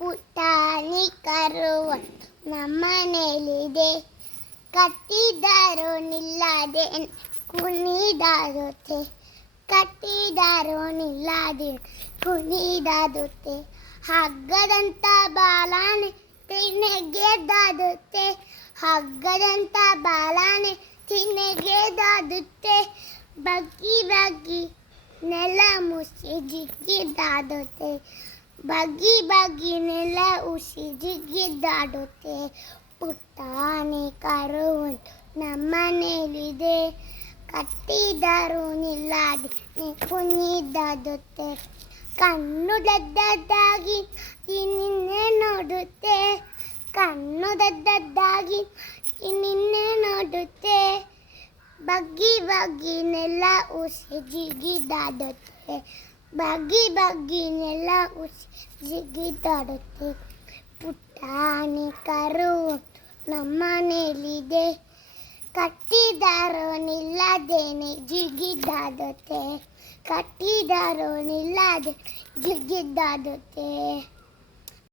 ಪುಟಾಣಿ ಕರು ನಮ್ಮನೇಲಿದೆ, ಕಟ್ಟಿದಾರೋ ನಿಲ್ಲದೆ ಕುಣಿದಾಡುತ್ತೆ, ಕಟ್ಟಿದಾರೋ ನಿಲ್ಲದೆ ಕುಣಿದಾಡುತ್ತೆ. ಹಗ್ಗದಂತ ಬಾಲಾನೆ ತಿನ್ನೆಗೆದಾಡುತ್ತೆ, ಹಗ್ಗದಂತ ಬಾಲಾನೆ ತಿನ್ನೆಗೆದಾಡುತ್ತೆ. ಬಗ್ಗಿ ಬಗ್ಗಿ ನೆಲ ಮುಸಿ ಜಿಗ್ಗಿದಾಡುತ್ತೆ, ಬಗ್ಗಿ ಬಗ್ಗಿ ನೆಲ ಉಸಿ ಜಿಗ್ಗಿದಾಡುತ್ತೆ. ಪುಟಾಣಿ ಕರು ನಮ್ಮನೇಲಿದೆ, ಕಟ್ಟಿದಾರೋ ನಿಲ್ಲದೆ ಕುಣಿದಾಡುತ್ತೆ. ಕಣ್ಣು ದಡ್ಡದಾಗಿ ನಿನ್ನೆ ನೋಡುತ್ತೆ, ಕಣ್ಣು ದಡ್ಡದಾಗಿ ನಿನ್ನೆ ನೋಡುತ್ತೆ. ಬಗ್ಗಿ ಬಗ್ಗಿ ನೆಲ ಉಸಿ ಜಿಗಿದಾಡುತ್ತೆ, ಬಗ್ಗಿ ಬಗ್ಗಿ ನೆಲ ಉಸಿ ಜಿಗಿದಾಡುತ್ತೆ. ಪುಟಾಣಿ ಕರು ನಮ್ಮನೇಲಿದೆ, ಕಟ್ಟಿದಾರೋ ನಿಲ್ಲದೇನೆ ಜಿಗಿದಾಡುತ್ತೆ, ಕಟ್ಟಿದಾರೋ ನಿಲ್ಲದೆ ಜಿಗಿದಾಡುತ್ತೆ.